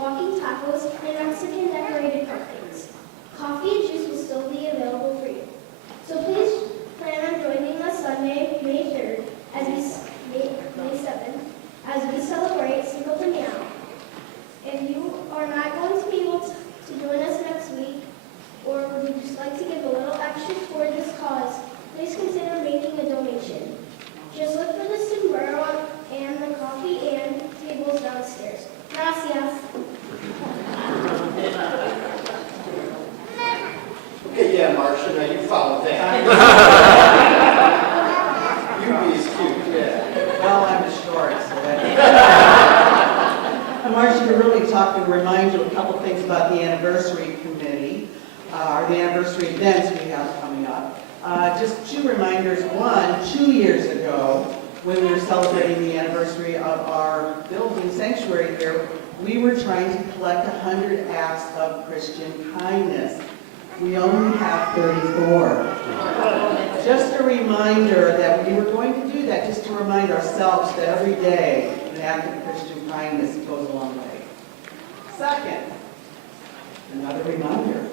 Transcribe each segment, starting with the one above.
walking tacos, and Mexican decorated cupcakes. Coffee and juice will still be available for you. So please plan on joining us Sunday, May 3rd, May 7th, as we celebrate Cinco de Mayo. If you are not going to be able to join us next week, or would you just like to give a little extra toward this cause, please consider making a donation. Just look for the sombrero and the coffee and tables downstairs. Gracias. Okay, yeah, Marcia, now you followed that. You be cute, yeah. Well, I'm short, so that. And Marcia, to really talk and remind you a couple things about the anniversary committee, or the anniversary events we have coming up. Just two reminders. One, 2 years ago, when we were celebrating the anniversary of our building sanctuary here, we were trying to collect 100 acts of Christian kindness. We only have 34. Just a reminder that we were going to do that, just to remind ourselves that every day an act of Christian kindness goes a long way. Second, another reminder.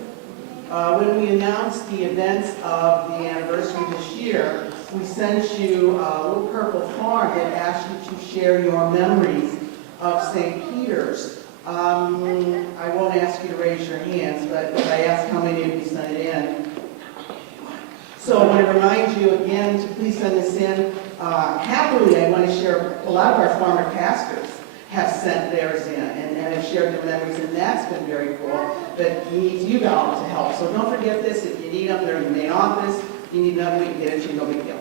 When we announced the events of the anniversary this year, we sent you a little purple form that asked you to share your memories of St. Peter's. I won't ask you to raise your hands, but I asked how many of you sent it in. So I want to remind you again to please send this in. Happily, I want to share, a lot of our former pastors have sent theirs in and have shared their memories, and that's been very cool. But we need you all to help. So don't forget this. If you need them, they're in the main office. If you need them, we can get it to you, no big deal.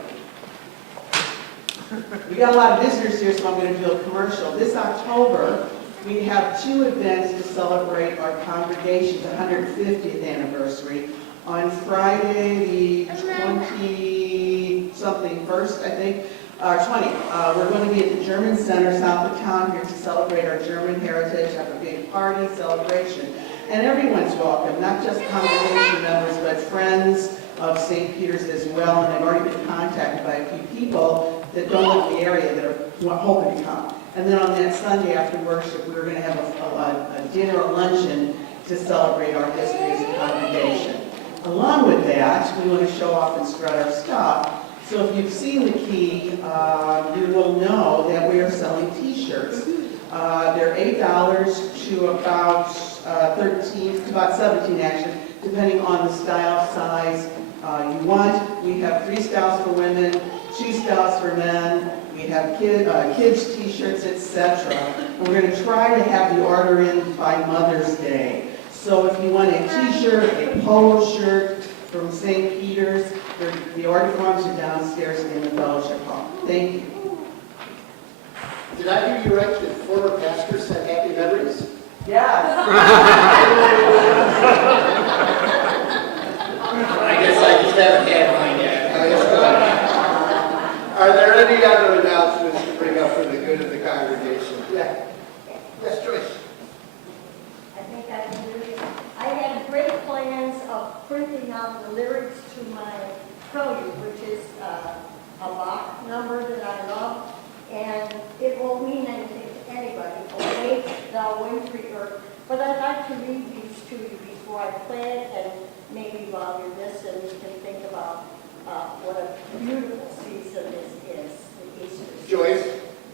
We got a lot of visitors here, so I'm going to do a commercial. This October, we have 2 events to celebrate our congregation's 150th anniversary. On Friday, the 20-something first, I think, 20. We're going to be at the German Center south of town here to celebrate our German heritage, have a big party celebration. And everyone's welcome, not just congregation members, but friends of St. Peter's as well. And I've already been contacted by a few people that don't live in the area that are hoping to come. And then on that Sunday after worship, we're going to have a dinner or luncheon to celebrate our history as a congregation. Along with that, we want to show off and strut our stuff. So if you've seen the key, you will know that we are selling t-shirts. They're $8 to about 13, to about 17 actually, depending on the style, size you want. We have 3 styles for women, 2 styles for men. We have kids t-shirts, etc. And we're going to try to have the order in by Mother's Day. So if you want a t-shirt, a polo shirt from St. Peter's, the order forms are downstairs in the fellowship hall. Thank you. Did I hear you right that former pastors had happy memories? Yes. I guess I just haven't had mine yet. Are there any other announcements to bring up for the good of the congregation? Yeah. Yes, Joyce. I think I can do it. I had great plans of printing out the lyrics to my prelude, which is a Bach number that I love, and it won't mean anything to anybody. Awake, thou wintry earth. But I'd like to read these to you before I play it, and maybe while you're listening, you can think about what a beautiful season this is, the Easter season. Joyce,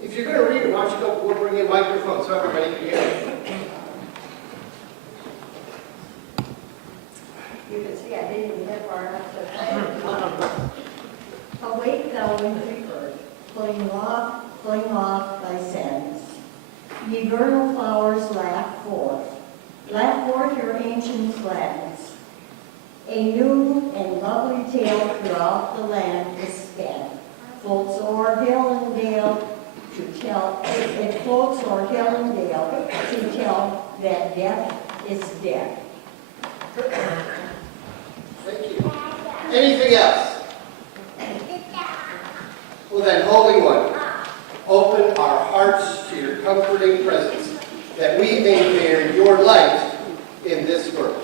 if you're going to read it, why don't you go, we'll bring in a microphone so everybody can hear it. You can see I didn't even get far enough to play it. Awake, thou wintry bird, fling off thy sadness. Ye vernal flowers laugh forth your ancient gladness. A new and lovely tale throughout the land is sped. Floats o'er hill and dale to tell, it floats o'er hill and dale to tell that death is dead. Thank you. Anything else? Well then, Holy One, open our hearts to your comforting presence, that we may bear your light in this world.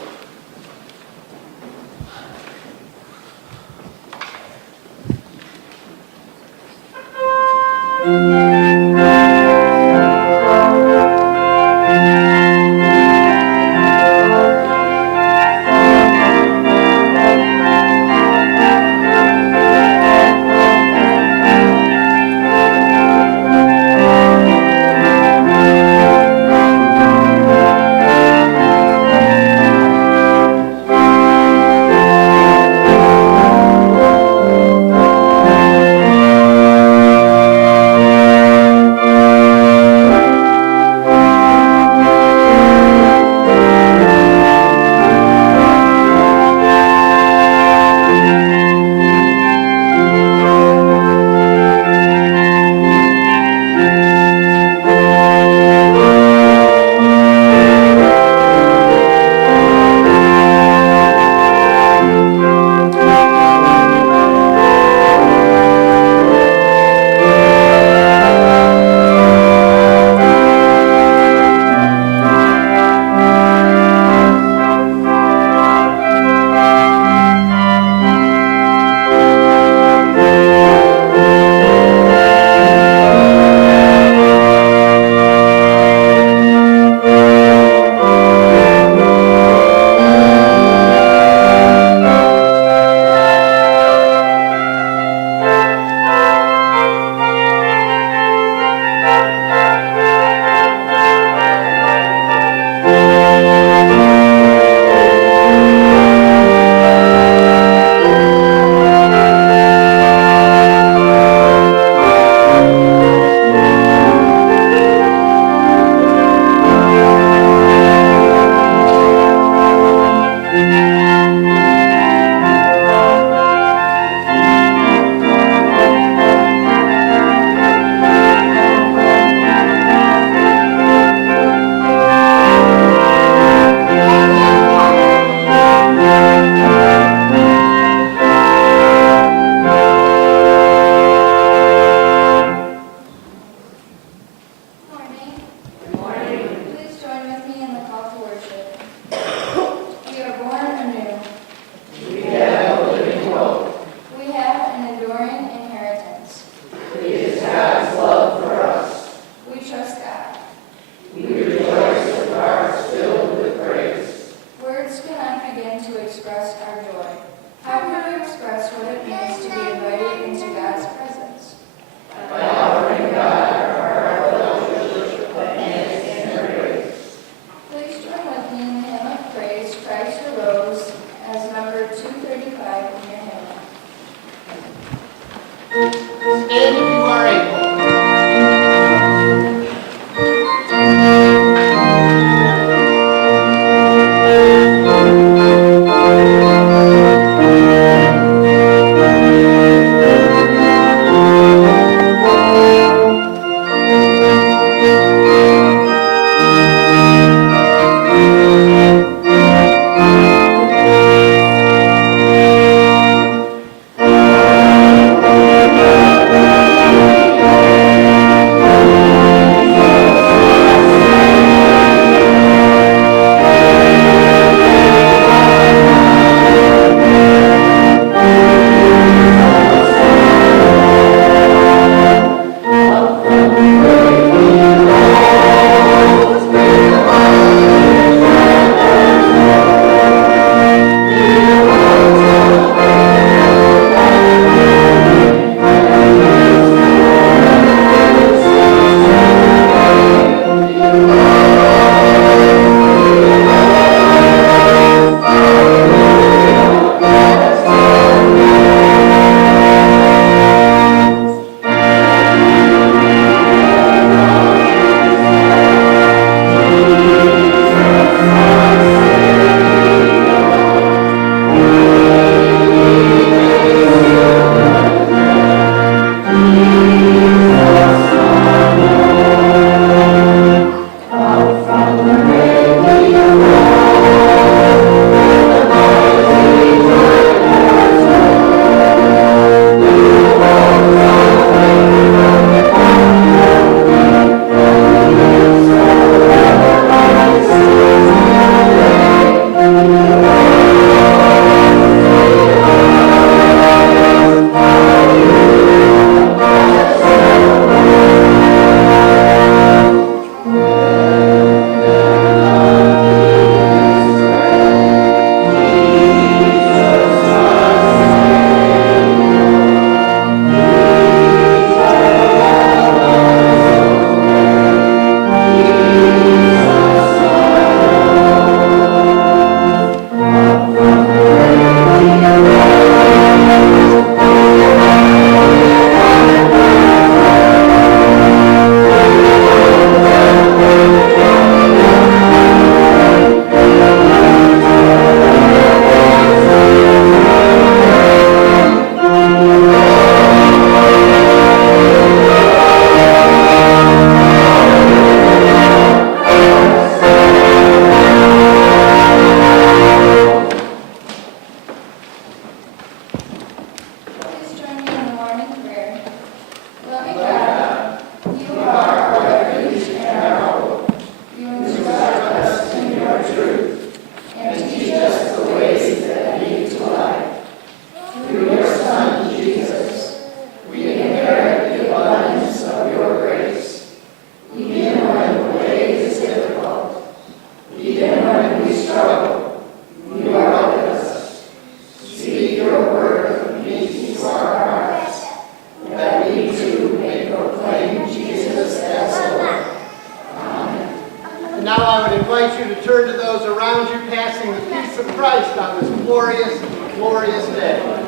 I would invite you to turn to those around you, passing the peace of Christ on this glorious, glorious day.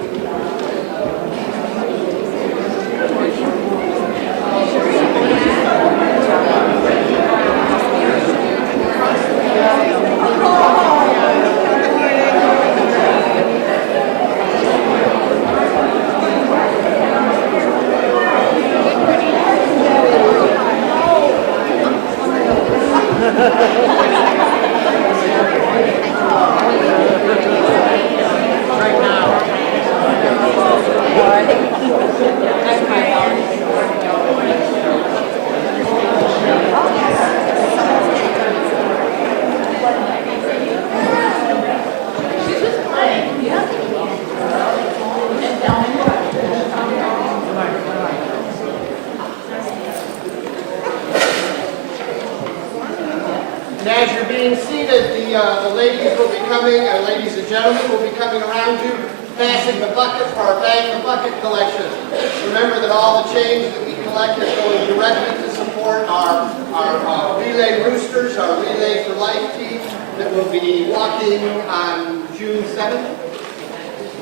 And as you're being seated, the ladies will be coming, ladies and gentlemen will be coming around you, passing the bucket for our Bang the Bucket collection. Remember that all the change that we collect is going directly to support our Relay Roosters, our Relay for Life team that will be walking on June 7th.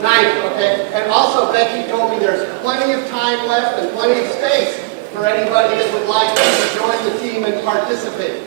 9th, okay. And also, Becky told me there's plenty of time left and plenty of space for anybody that would like to join the team and participate.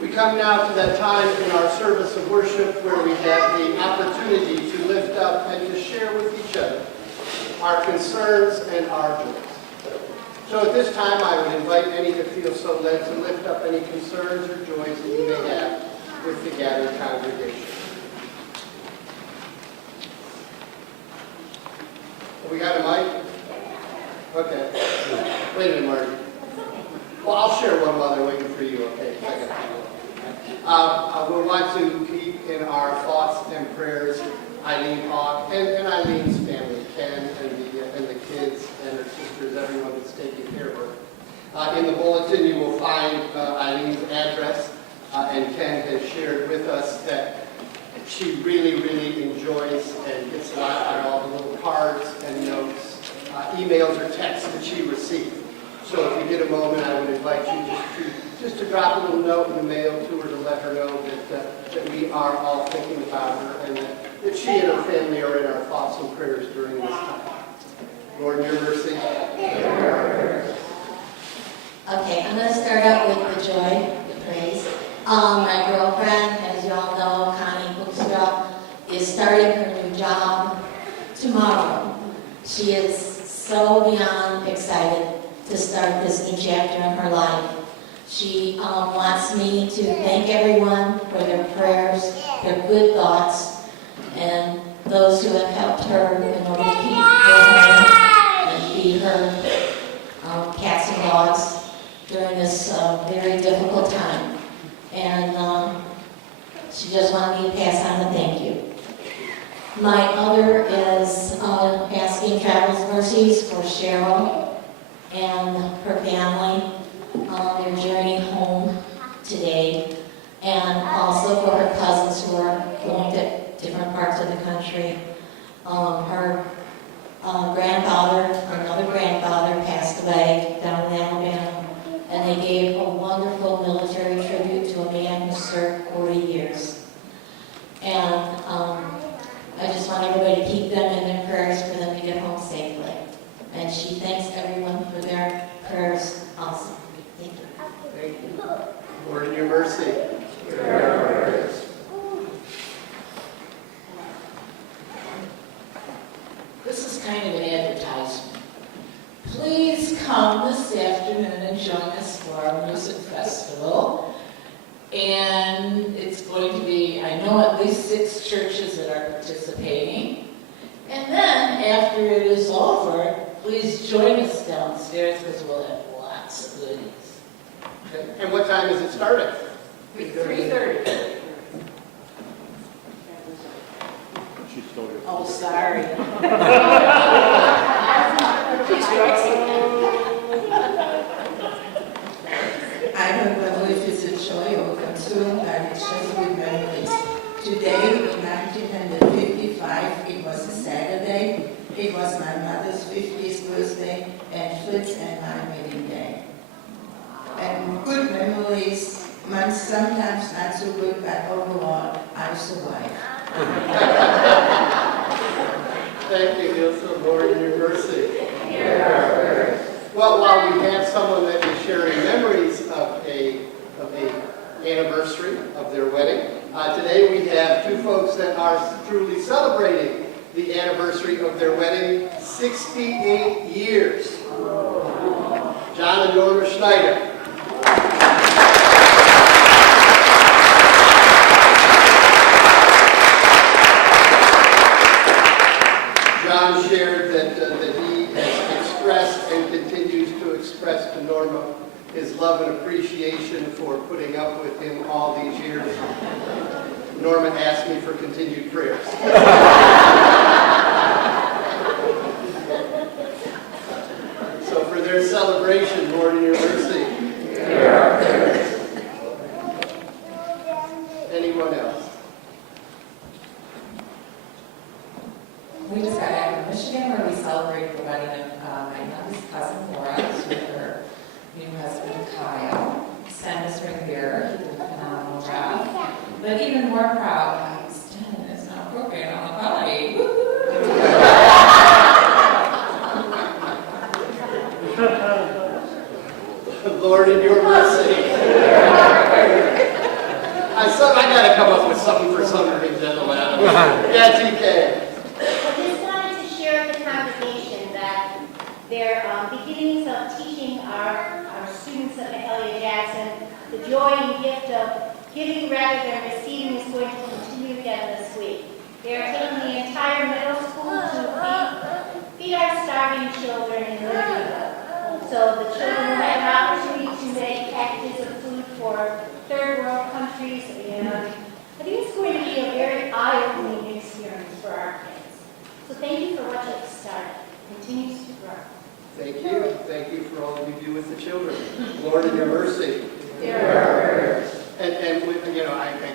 We come now to that time in our service of worship where we have the opportunity to lift up and to share with each other our concerns and our joys. So at this time, I would invite any that feel so led to lift up any concerns or joys that you may have with the gathered congregation. We got a mic? Okay. Wait a minute, Marty. Well, I'll share one while they're waiting for you, okay? We want to keep in our thoughts and prayers Eileen Hawk and Eileen's family, Ken and the kids and her sisters, everyone that's taking care of her. In the bulletin, you will find Eileen's address, and Ken has shared with us that she really, really enjoys and gets a lot out of all the little cards and notes, emails or texts that she received. So if you get a moment, I would invite you just to drop a little note in the mail to her to let her know that we are all thinking about her and that she and her family are in our thoughts and prayers during this time. Lord, in your mercy. Okay, I'm going to start out with the joy, the praise. My girlfriend, as you all know, Connie Hoekstra, is starting her new job tomorrow. She is so beyond excited to start this new chapter in her life. She wants me to thank everyone for their prayers, their good thoughts, and those who have helped her in order to keep her home and feed her cats and dogs during this very difficult time. And she just wanted me to pass on a thank you. My other is asking Travel's Mercies for Cheryl and her family on their journey home today, and also for her cousins who are going to different parts of the country. Her another grandfather passed away down in Alabama, and they gave a wonderful military tribute to a man who served 40 years. And I just want everybody to keep them in their prayers for them to get home safely. And she thanks everyone for their prayers also. Thank you. Thank you. Lord, in your mercy. 6 churches that are participating. And then, after it is over, please join us downstairs because we'll have lots of goodies. Okay. And what time is it starting? 3:30. Oh, sorry. I don't know if it's a joy or concern, but it's just with memories. Today, in 1955, it was a Saturday. It was my mother's 50th birthday and Fritz and my wedding day. And good memories, sometimes not so good, but overall, I survived. Thank you, Ilse. Lord, in your mercy. Well, while we have someone that is sharing memories of a anniversary of their wedding, today we have 2 folks that are truly celebrating the anniversary of their wedding, 68 years. John and Norma Schneider. John shared that he has expressed and continues to express to Norma his love and appreciation for putting up with him all these years. Norma asked me for continued prayers. So for their celebration, Lord, in your mercy. Anyone else? We just got back from Michigan where we celebrated the wedding of my youngest cousin Laura with her new husband Kyle. Send ring bearer, he did a phenomenal job. But even more proud, Stan is now cooking on the party. Lord, in your mercy. I gotta come up with something for Summer and gentlemen. Yeah, TK. I just wanted to share with the congregation that their beginnings of teaching our students of Elliott Jackson the joy and gift of giving rather than receiving is going to continue again this week. They are taking the entire middle school to feed our starving children in Libertyville. So the children will have an opportunity to make packages of food for third world countries, and I think it's going to be a very eye-opening experience for our kids. So thank you for what you've started. Continues to grow. Thank you. Thank you for all that you do with the children. Lord, in your mercy. And with, I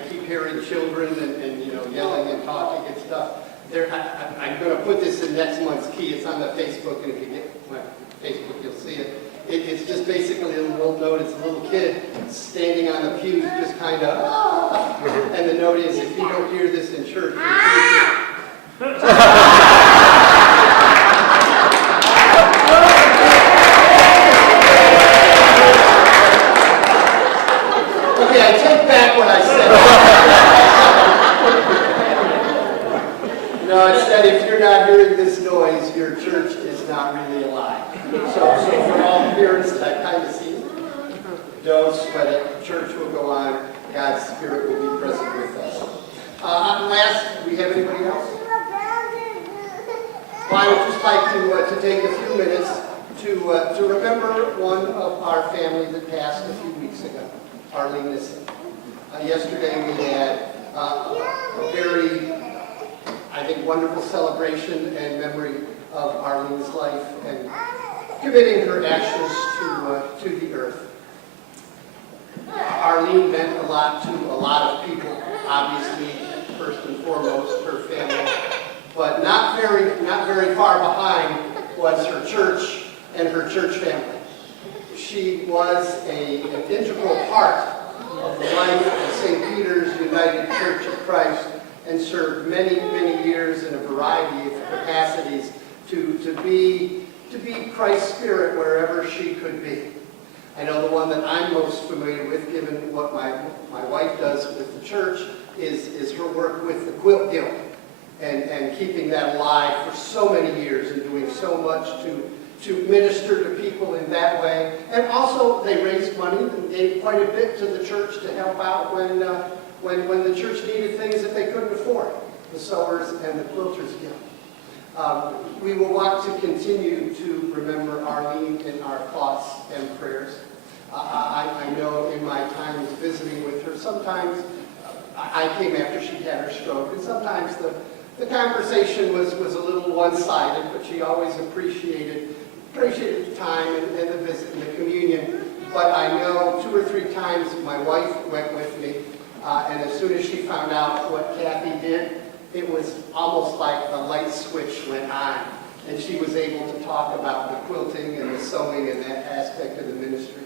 keep hearing children and yelling and talking and stuff. I'm going to put this in next month's key. It's on the Facebook, and if you get my Facebook, you'll see it. It's just basically a little note. It's a little kid standing on the pew, just kind of, and the note is, if you don't hear this in church, okay, I take back what I said. No, I said if you're not hearing this noise, your church is not really alive. So for all parents that I kind of see, don't sweat it. Church will go on. God's Spirit will be present with us. Last, do we have anybody else? Well, I would just like to take a few minutes to remember one of our family that passed a few weeks ago, Arlene Nissen. Yesterday we had a very, I think, wonderful celebration and memory of Arlene's life and committing her ashes to the earth. Arlene meant a lot to a lot of people, obviously, first and foremost, her family. But not very far behind was her church and her church family. She was an integral part of the life of St. Peter's United Church of Christ and served many, many years in a variety of capacities to be Christ's Spirit wherever she could be. I know the one that I'm most familiar with, given what my wife does with the church, is her work with the Quilt Guild and keeping that alive for so many years and doing so much to minister to people in that way. And also they raised money and gave quite a bit to the church to help out when the church needed things that they couldn't afford, the Sewers and the Quilters Guild. We will want to continue to remember Arlene in our thoughts and prayers. I know in my time visiting with her, sometimes I came after she had her stroke, and sometimes the conversation was a little one-sided, but she always appreciated the time and the visit and the communion. But I know 2 or 3 times my wife went with me, and as soon as she found out what Kathy did, it was almost like a light switch went on, and she was able to talk about the quilting and the sewing and that aspect of the ministry.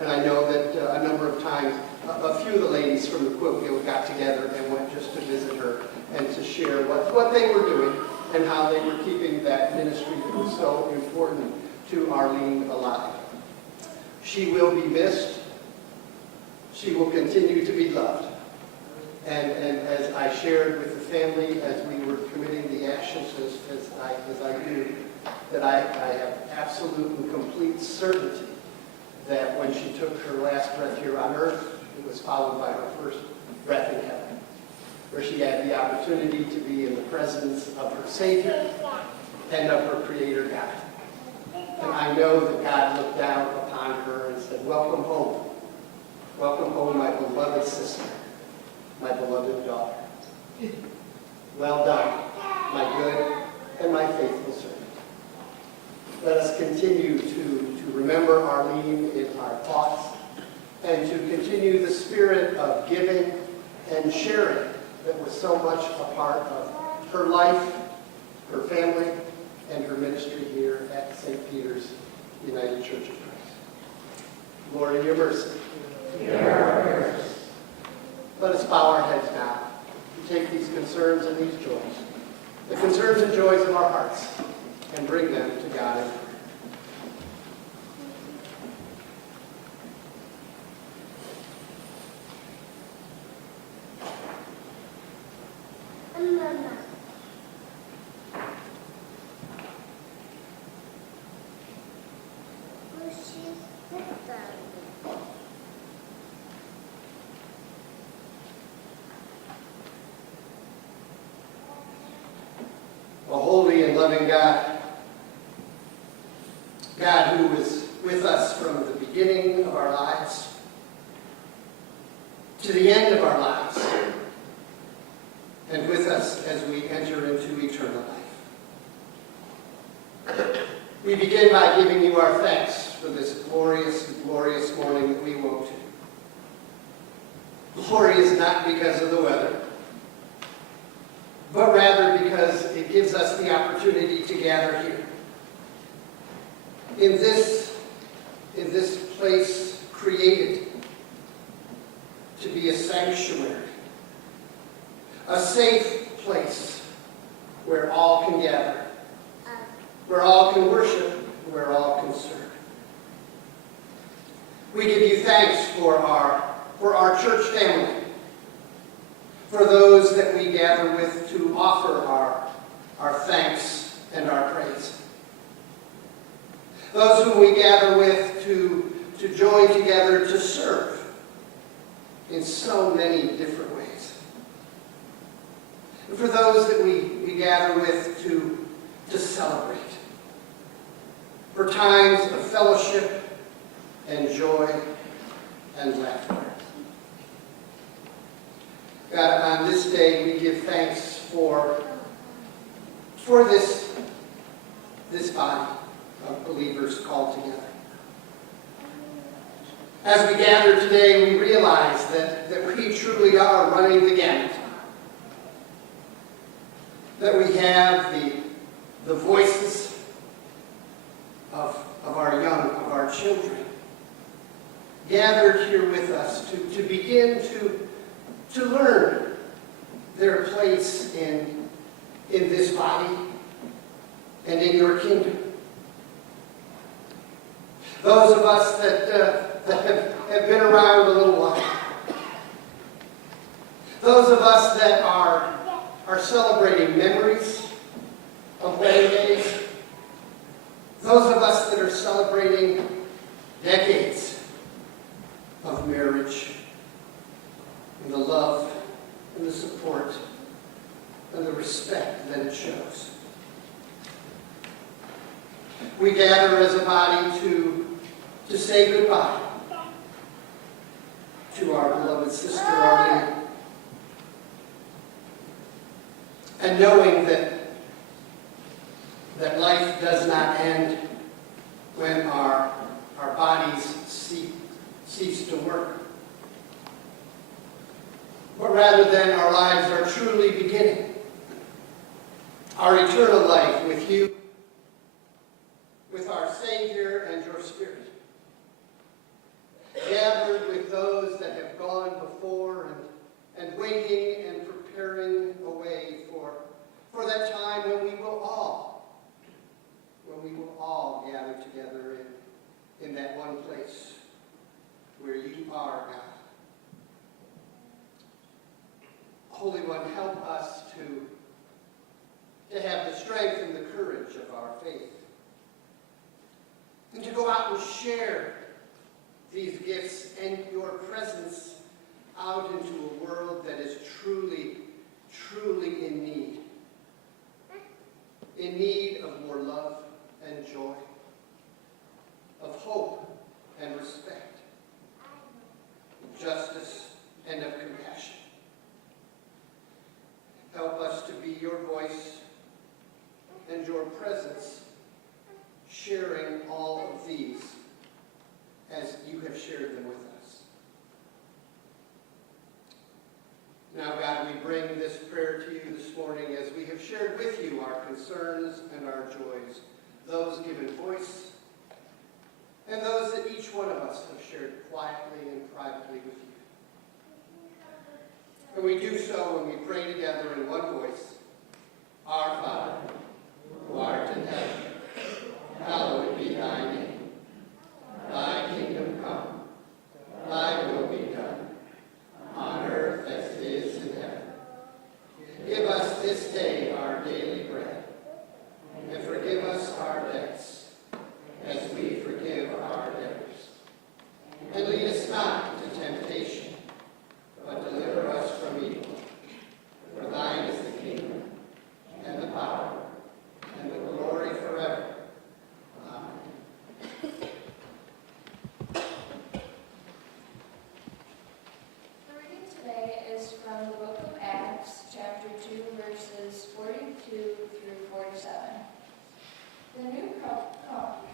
And I know that a number of times, a few of the ladies from the Quilt Guild got together and went just to visit her and to share what they were doing and how they were keeping that ministry that was so important to Arlene alive. She will be missed. She will continue to be loved. And as I shared with the family as we were committing the ashes, as I do, that I have absolute and complete certainty that when she took her last breath here on earth, it was followed by her first breath in heaven, where she had the opportunity to be in the presence of her Savior and of her Creator God. And I know that God looked down upon her and said, "Welcome home. Welcome home, my beloved sister, my beloved daughter. Well done, my good and my faithful servant." Let us continue to remember Arlene in our thoughts and to continue the spirit of giving and sharing that was so much a part of her life, her family, and her ministry here at St. Peter's United Church of Christ. Lord, in your mercy. Let us bow our heads now to take these concerns and these joys, the concerns and joys of our hearts, and bring them to God in prayer. A holy and loving God, God who is with us from the beginning of our lives to the end of our lives, and with us as we enter into eternal life. We begin by giving you our thanks for this glorious, glorious morning that we woke to. Glorious not because of the weather, but rather because it gives us the opportunity to gather here. In this place created to be a sanctuary, a safe place where all can gather, where all can worship, where all can serve. We give you thanks for our church family, for those that we gather with to offer our thanks and our praise. Those whom we gather with to join together to serve in so many different ways. And for those that we gather with to celebrate. For times of fellowship and joy and laughter. God, on this day we give thanks for this body of believers called together. As we gather today, we realize that we truly are running the gamut. That we have the voices of our young, of our children, gathered here with us to begin to learn their place in this body and in your kingdom. Those of us that have been around a little while. Those of us that are celebrating memories of wedding days. Those of us that are celebrating decades of marriage and the love respect than it shows. We gather as a body to say goodbye to our beloved sister Arlene. And knowing that life does not end when our bodies cease to work, but rather then our lives are truly beginning. Our eternal life with you, with our Savior and your Spirit, gathered with those that have gone before and waiting and preparing a way for that time when we will all gather together in that one place where you are, God. Holy One, help us to have the strength and the courage of our faith, and to go out and share these gifts and your presence out into a world that is truly, truly in need of more love and joy, of hope and respect, of justice and of compassion. Help us to be your voice and your presence, sharing all of these as you have shared them with us. Now, God, we bring this prayer to you this morning as we have shared with you our concerns and our joys, those given voice, and those that each one of us have shared quietly and privately with you. And we do so when we pray together in one voice. Our Father, who art in heaven, hallowed be thy name. Thy kingdom come, thy will be done, on earth as it is in heaven. Give us this day our daily bread, and forgive us our debts, as we forgive our debtors. And lead us not into temptation, but deliver us from evil. For thine is the kingdom, and the power, and the glory forever. Amen. The reading today is from the book of Acts, chapter 2, verses 42 through 47. The new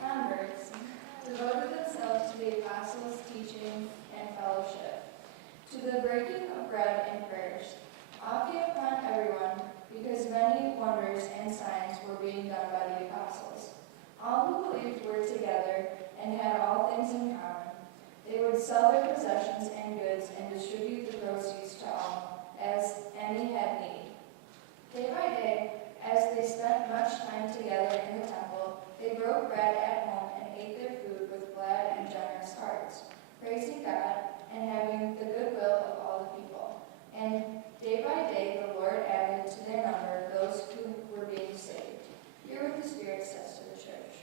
converts devoted themselves to the apostles' teaching and fellowship, to the breaking of bread and prayers. Awe came upon everyone, because many wonders and signs were being done by the apostles. All who believed were together and had all things in common. They would sell their possessions and goods and distribute the proceeds to all, as any had need. Day by day, as they spent much time together in the temple, they broke bread at home and ate their food with glad and generous hearts, praising God and having the goodwill of all the people. And day by day the Lord added to their number those who were being saved. Hear what the Spirit says to the church.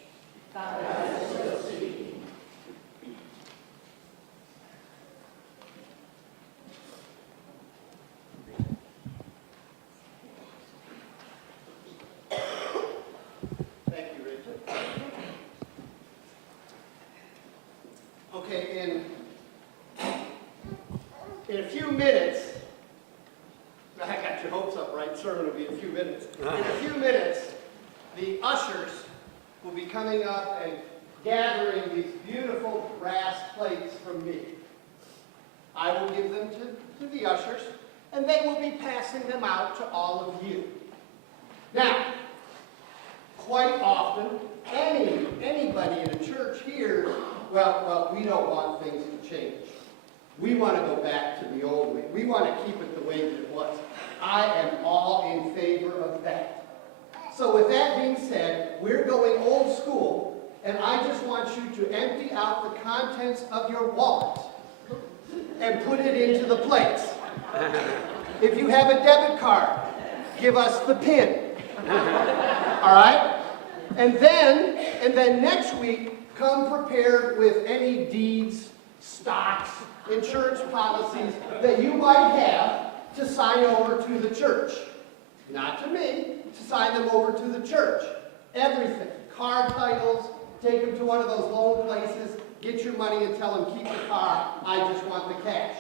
Thank you, Rachel. Okay, in a few minutes, I got your hopes up, right? Sermon will be in a few minutes. In a few minutes, the ushers will be coming up and gathering these beautiful brass plates from me. I will give them to the ushers, and they will be passing them out to all of you. Now, quite often, anybody in a church here, well, we don't want things to change. We want to go back to the old way. We want to keep it the way that it was. I am all in favor of that. So with that being said, we're going old school, and I just want you to empty out the contents of your wallet and put it into the plates. If you have a debit card, give us the PIN. All right? And then next week, come prepared with any deeds, stocks, insurance policies that you might have to sign over to the church. not to me, to sign them over to the church. Everything. Car titles, take them to one of those loan places, get your money and tell them, keep the car, I just want the cash.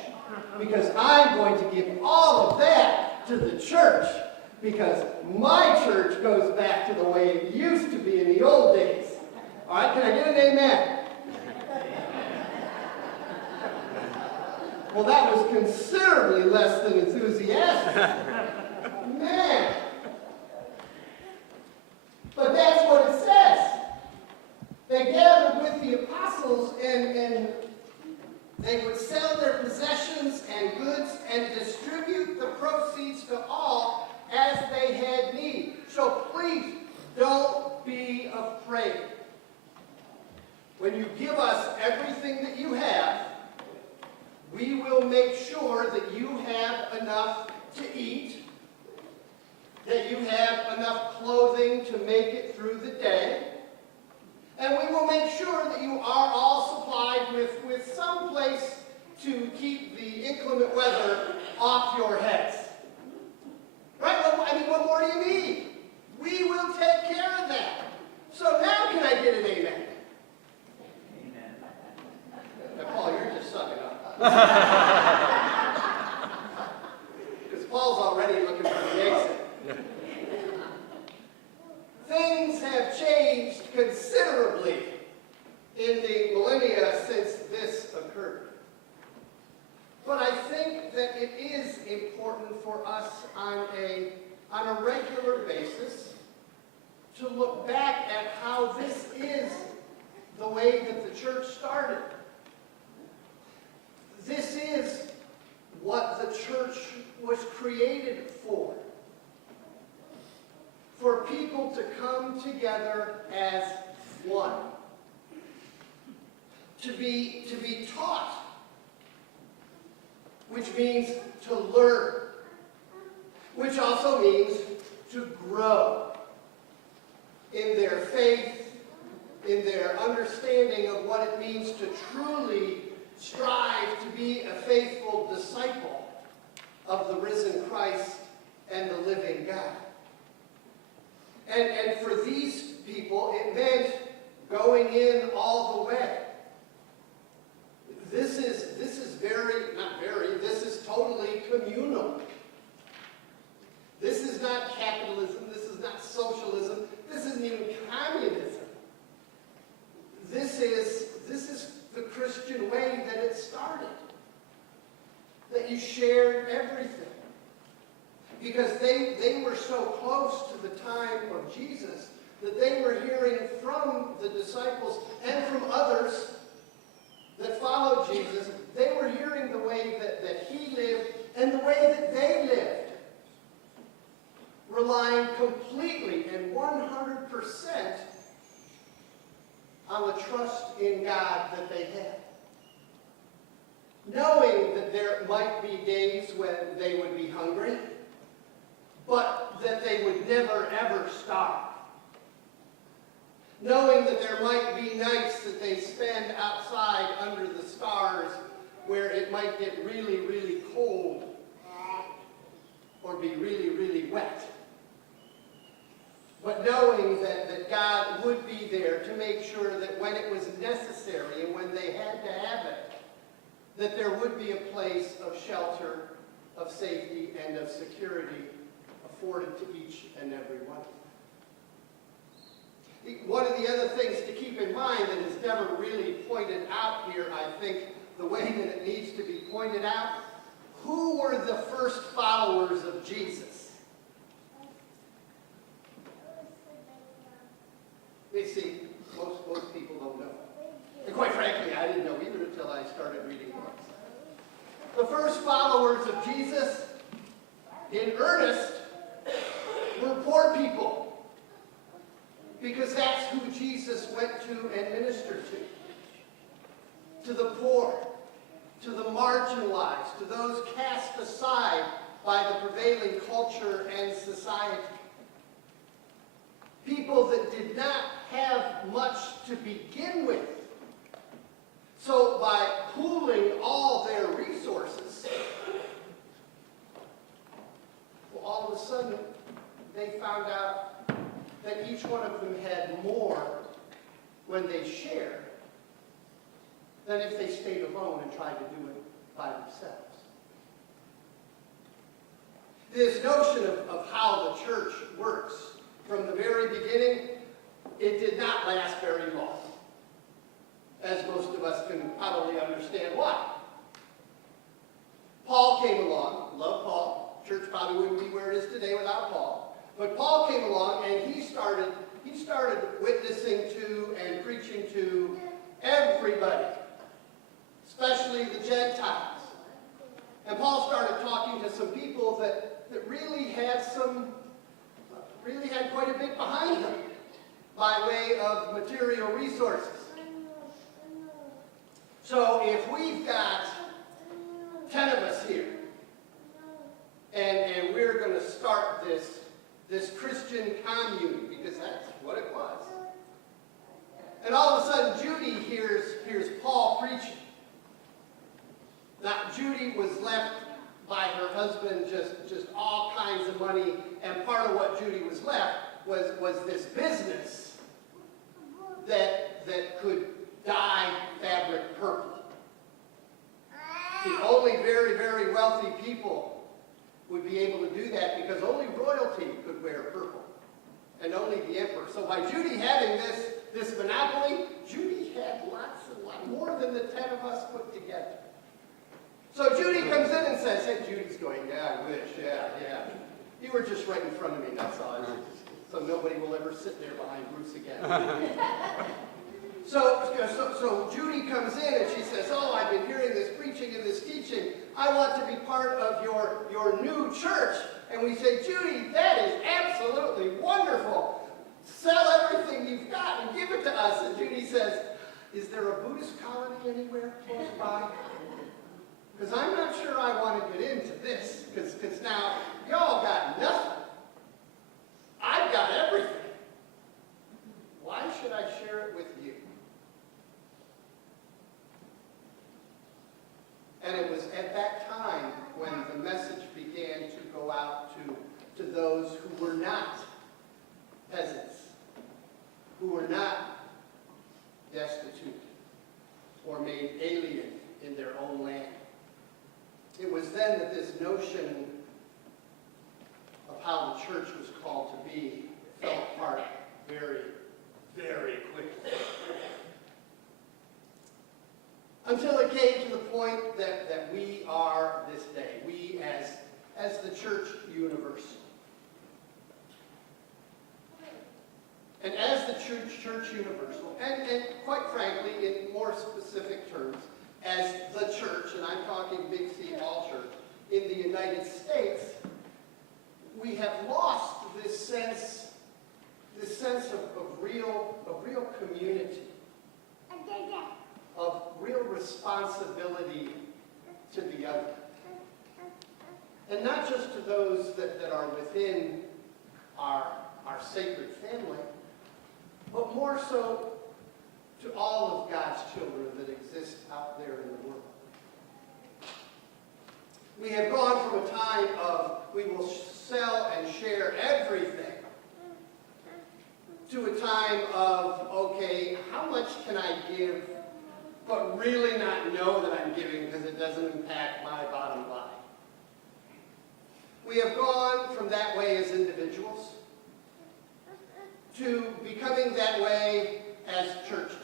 Because I'm going to give all of that to the church. Because my church goes back to the way it used to be in the old days. All right, can I get an amen? Well, that was considerably less than enthusiastic. Man. But that's what it says. They gathered with the apostles and they would sell their possessions and goods and distribute the proceeds to all as they had need. So please, don't be afraid. When you give us everything that you have, we will make sure that you have enough to eat, that you have enough clothing to make it through the day, and we will make sure that you are all supplied with some place to keep the inclement weather off your heads. Right? Well, I mean, what more do you need? We will take care of that. So now can I get an amen? Amen. Now, Paul, you're just sucking up. Because Paul's already looking for the exit. Things have changed considerably in the millennia since this occurred. But I think that it is important for us on a regular basis to look back at how this is the way that the church started. This is what the church was created for. For people to come together as one. To be taught. Which means to learn. Which also means to grow in their faith, in their understanding of what it means to truly strive to be a faithful disciple of the risen Christ and the living God. And for these people, it meant going in all the way. This is this is totally communal. This is not capitalism, this is not socialism, this isn't even communism. This is the Christian way that it started. That you shared everything. Because they were so close to the time of Jesus that they were hearing from the disciples and from others that followed Jesus. They were hearing the way that he lived and the way that they lived. Relying completely and 100% on the trust in God that they had. Knowing that there might be days when they would be hungry, but that they would never ever starve. Knowing that there might be nights that they spend outside under the stars where it might get really, really cold or be really, really wet. But knowing that God would be there to make sure that when it was necessary and when they had to have it, that there would be a place of shelter, of safety, and of security afforded to each and every one. One of the other things to keep in mind that is never really pointed out here, I think, the way that it needs to be pointed out, who were the first followers of Jesus? You see, most people don't know. And quite frankly, I didn't know either until I started reading books. The first followers of Jesus, in earnest, were poor people. Because that's who Jesus went to and ministered to. To the poor, to the marginalized, to those cast aside by the prevailing culture and society. People that did not have much to begin with. So by pooling all their resources, well, all of a sudden, they found out that each one of them had more when they shared than if they stayed alone and tried to do it by themselves. This notion of how the church works from the very beginning, it did not last very long, as most of us can probably understand why. Paul came along, love Paul, church probably wouldn't be where it is today without Paul, but Paul came along and he started witnessing to and preaching to everybody, especially the Gentiles. And Paul started talking to some people that really had quite a bit behind them by way of material resources. So if we've got 10 of us here, and we're going to start this Christian commune, because that's what it was. And all of a sudden, Judy hears Paul preaching. Now, Judy was left by her husband just all kinds of money, and part of what Judy was left was this business that could dye fabric purple. The only very, very wealthy people would be able to do that because only royalty could wear purple, and only the emperor. So by Judy having this monopoly, Judy had a lot more than the 10 of us put together. So Judy comes in and says, hey, Judy's going, yeah, I wish, yeah. You were just right in front of me, that's all. So nobody will ever sit there behind Bruce again. So Judy comes in and she says, oh, I've been hearing this preaching and this teaching. I want to be part of your new church. And we say, Judy, that is absolutely wonderful. Sell everything you've got and give it to us. And Judy says, is there a Buddhist colony anywhere close by? Because I'm not sure I want to get into this, because now y'all got nothing. I've got everything. Why should I share it with you? And it was at that time when the message began to go out to those who were not peasants, who were not destitute or made alien in their own land. It was then that this notion of how the church was called to be fell apart very, very quickly. Until it came to the point that we are this day, we as the church universal. And as the church universal, and quite frankly, in more specific terms, as the church, and I'm talking Big C All Church, in the United States, we have lost this sense of real community, of real responsibility to the other. And not just to those that are within our sacred family, but more so to all of God's children that exist out there in the world. We have gone from a time of we will sell and share everything to a time of, okay, how much can I give, but really not know that I'm giving because it doesn't impact my bottom line. We have gone from that way as individuals to becoming that way as churches.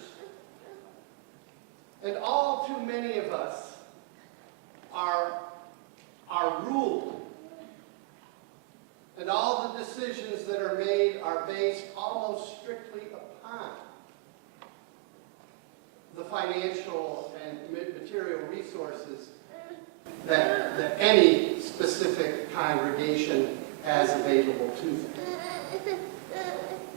And all too many of us are ruled. And all the decisions that are made are based almost strictly upon the financial and material resources that any specific congregation has available to them.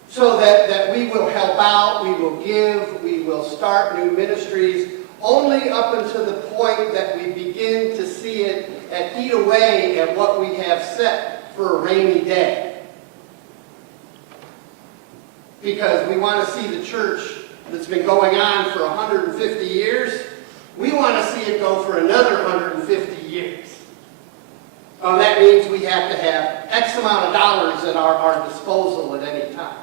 So that we will help out, we will give, we will start new ministries, only up until the point that we begin to see it and eat away at what we have set for a rainy day. Because we want to see the church that's been going on for 150 years, we want to see it go for another 150 years. That means we have to have X amount of dollars at our disposal at any time.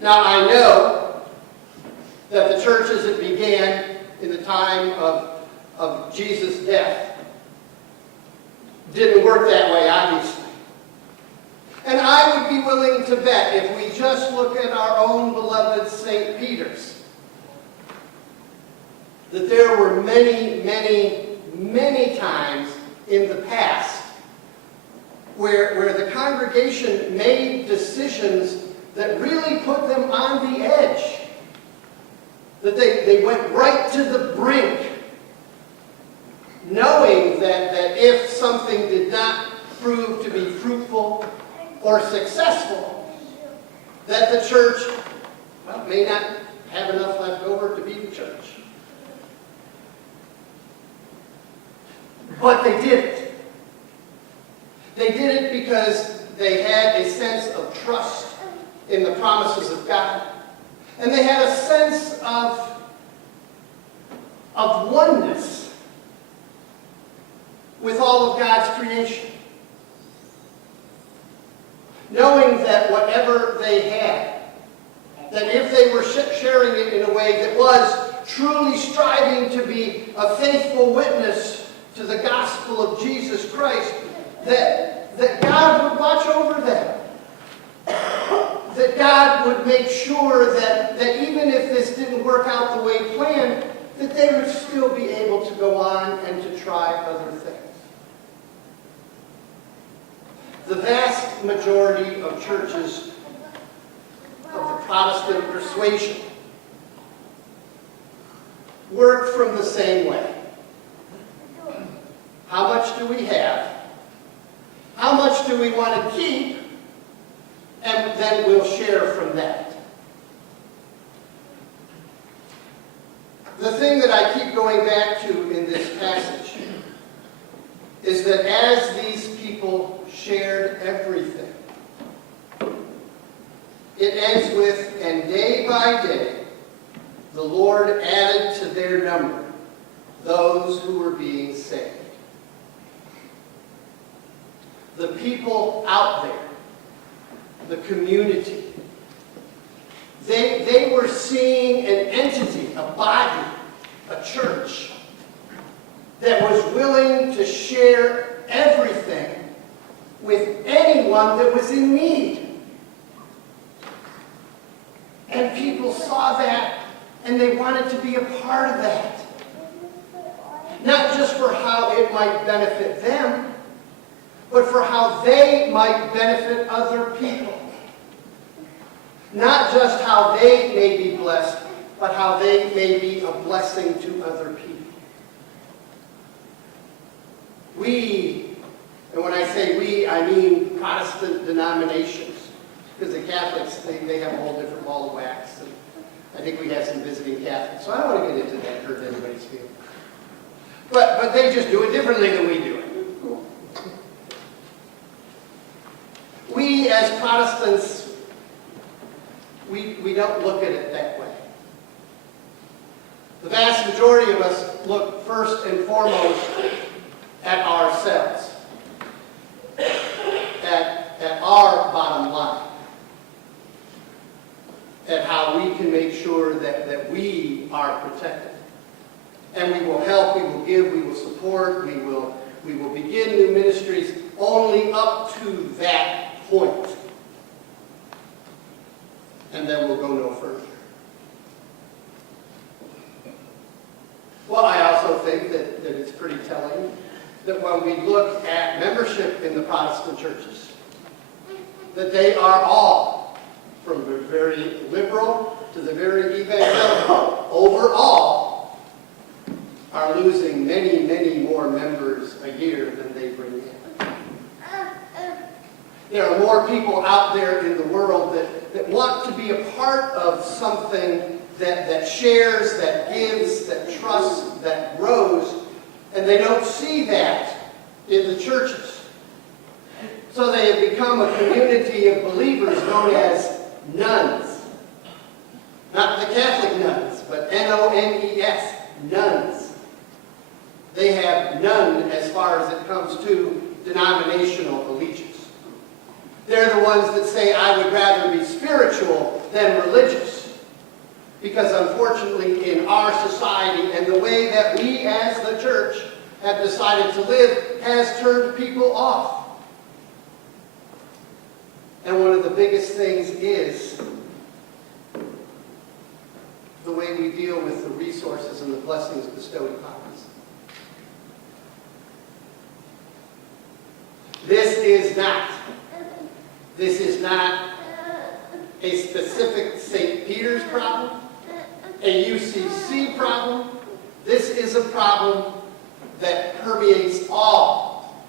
Now, I know that the church as it began in the time of Jesus' death didn't work that way, obviously. And I would be willing to bet, if we just look at our own beloved St. Peter's, that there were many, many, many times in the past where the congregation made decisions that really put them on the edge. That they went right to the brink, knowing that if something did not prove to be fruitful or successful, that the church, well, may not have enough left over to be the church. But they did it. They did it because they had a sense of trust in the promises of God. And they had a sense of oneness with all of God's creation. Knowing that whatever they had, that if they were sharing it in a way that was truly striving to be a faithful witness to the gospel of Jesus Christ, that God would watch over them. That God would make sure that even if this didn't work out the way planned, that they would still be able to go on and to try other things. The vast majority of churches of the Protestant persuasion work from the same way. How much do we have? How much do we want to keep? And then we'll share from that. The thing that I keep going back to in this passage is that as these people shared everything, it ends with, and day by day, the Lord added to their number those who were being saved. The people out there, the community, they were seeing an entity, a body, a church, that was willing to share everything with anyone that was in need. And people saw that, and they wanted to be a part of that. Not just for how it might benefit them, but for how they might benefit other people. Not just how they may be blessed, but how they may be a blessing to other people. We, and when I say we, I mean Protestant denominations, because the Catholics, they have a whole different ball of wax. And I think we have some visiting Catholics, so I don't want to get into that, hurt anybody's feelings. But they just do it differently than we do it. We, as Protestants, we don't look at it that way. The vast majority of us look first and foremost at ourselves, at our bottom line, at how we can make sure that we are protected. And we will help, we will give, we will support, we will begin new ministries only up to that point. And then we'll go no further. Well, I also think that it's pretty telling that when we look at membership in the Protestant churches, that they are all, from the very liberal to the very evangelical, overall, are losing many, many more members a year than they bring in. There are more people out there in the world that want to be a part of something that shares, that gives, that trusts, that grows, and they don't see that in the churches. So they have become a community of believers known as nuns. Not the Catholic nuns, but N-O-N-E-S, nuns. They have none as far as it comes to denominational allegiance. They're the ones that say, I would rather be spiritual than religious. Because unfortunately, in our society and the way that we as the church have decided to live has turned people off. And one of the biggest things is the way we deal with the resources and the blessings bestowed upon us. This is not a specific St. Peter's problem, a UCC problem. This is a problem that permeates all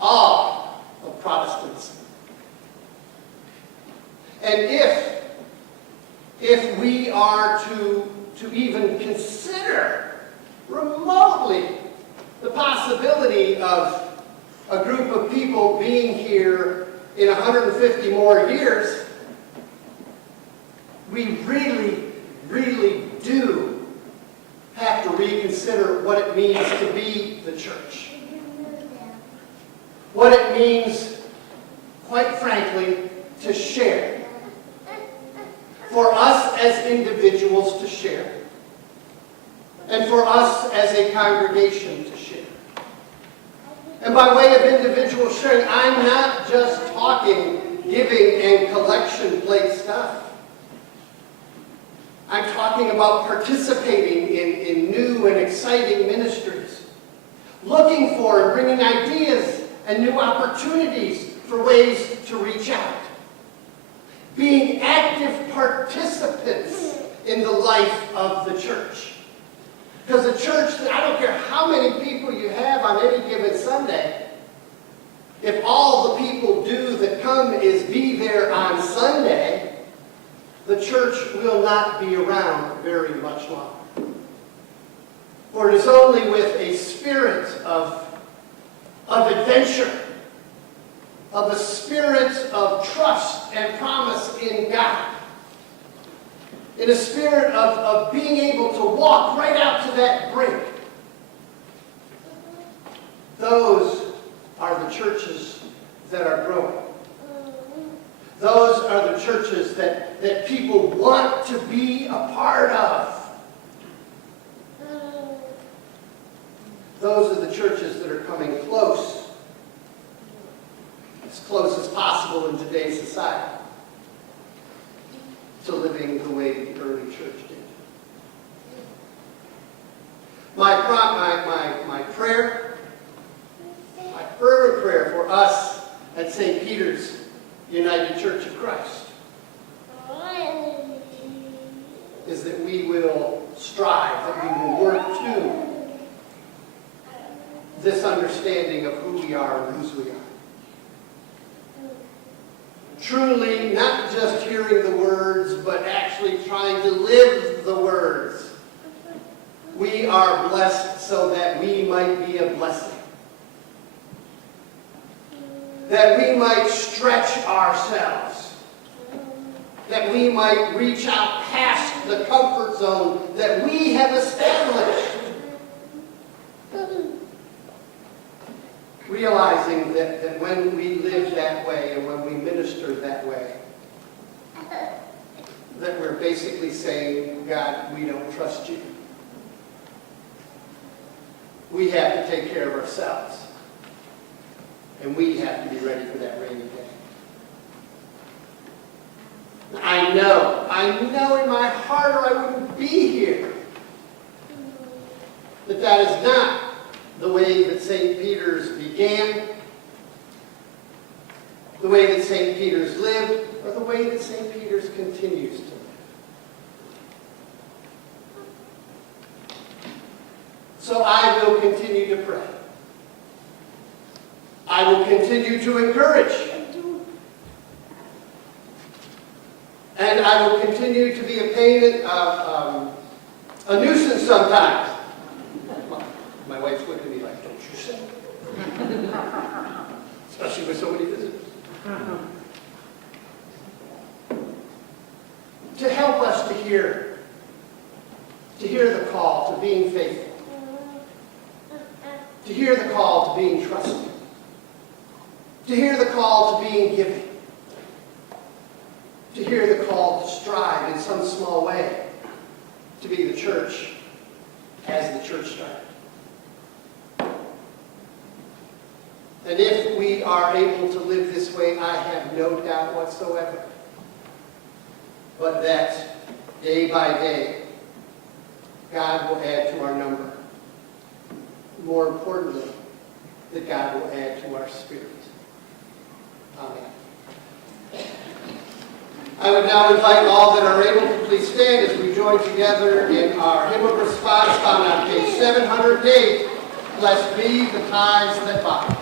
of Protestants. And if we are to even consider remotely the possibility of a group of people being here in 150 more years, we really, really do have to reconsider what it means to be the church. What it means, quite frankly, to share. For us as individuals to share. And for us as a congregation to share. And by way of individual sharing, I'm not just talking giving and collection plate stuff. I'm talking about participating in new and exciting ministries. Looking for and bringing ideas and new opportunities for ways to reach out. Being active participants in the life of the church. Because the church, I don't care how many people you have on any given Sunday, if all the people do that come is be there on Sunday, the church will not be around very much longer. For it is only with a spirit of adventure, of a spirit of trust and promise in God, in a spirit of being able to walk right out to that brink. Those are the churches that are growing. Those are the churches that people want to be a part of. Those are the churches that are coming close as possible in today's society, to living the way the early church did. My prayer, my fervent prayer for us at St. Peter's United Church of Christ is that we will strive, that we will work to this understanding of who we are and whose we are. Truly, not just hearing the words, but actually trying to live the words. We are blessed so that we might be a blessing. That we might stretch ourselves. That we might reach out past the comfort zone that we have established. Realizing that when we live that way and when we minister that way, that we're basically saying, God, we don't trust you. We have to take care of ourselves. And we have to be ready for that rainy day. I know in my heart or I wouldn't be here, that is not the way that St. Peter's began, the way that St. Peter's lived, or the way that St. Peter's continues to live. So I will continue to pray. I will continue to encourage. And I will continue to be a pain, a nuisance sometimes. My wife's looking at me like, don't you say? Especially with so many visitors. To help us to hear the call to being faithful. To hear the some small way to be the church as the church started. And if we are able to live this way, I have no doubt whatsoever, but that day by day, God will add to our number. More importantly, that God will add to our spirit. Amen. I would now invite all that are able to please stand as we join together in our hymn of response found on page 708, Blessed Be the Ties That Bind.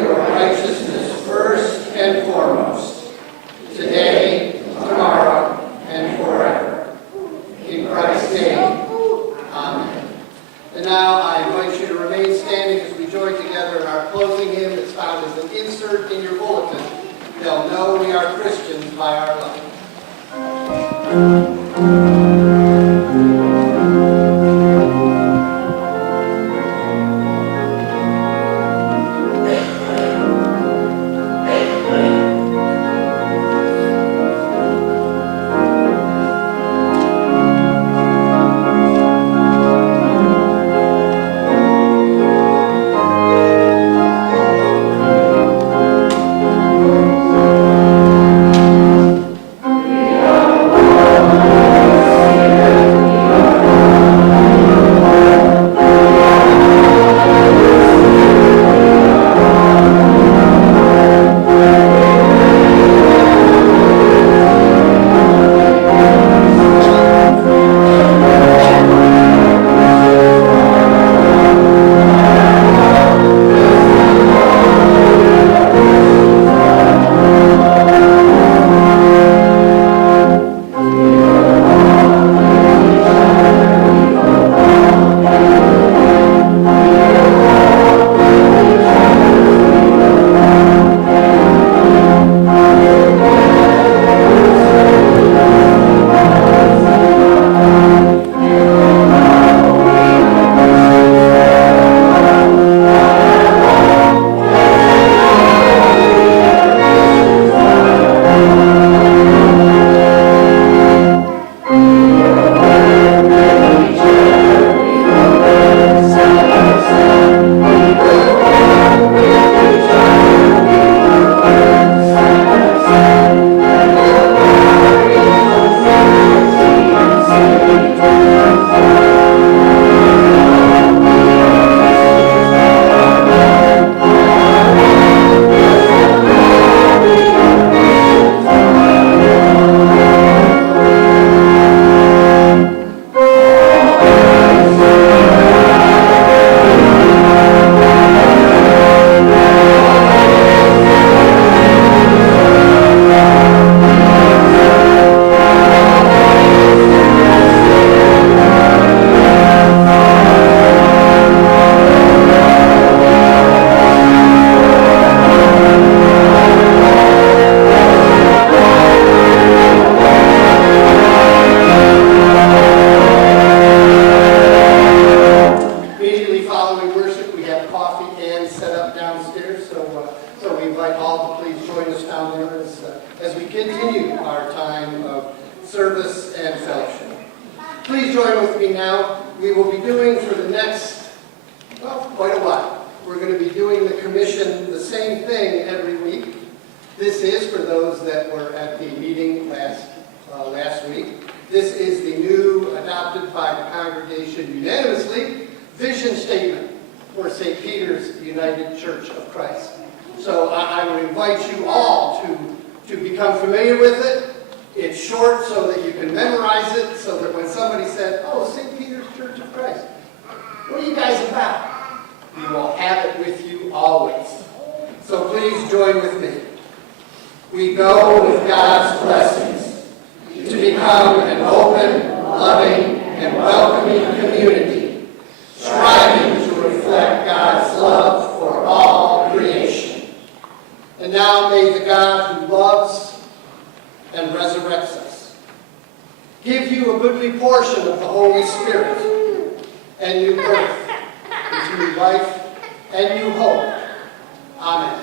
your righteousness first and foremost, today, tomorrow, and forever. In Christ's name, amen. And now I invite you to remain standing as we join together in our closing hymn that's found as an insert in your bulletin. They'll know we are Christians by our life. Please join with me now. We will be doing for the next, quite a while. We're going to be doing the commission the same thing every week. This is, for those that were at the meeting last week, this is the new, adopted by the congregation unanimously, vision statement for St. Peter's United Church of Christ. So I would invite you all to become familiar with it. It's short so that you can memorize it, so that when somebody said, oh, St. Peter's Church of Christ, what are you guys about? You will have it with you always. So please join with me. We go with God's blessings to become an open, loving, and welcoming community, striving to reflect God's love for all creation. And now may the God who loves and resurrects us give you a goodly portion of the Holy Spirit and new birth into new life and new hope. Amen.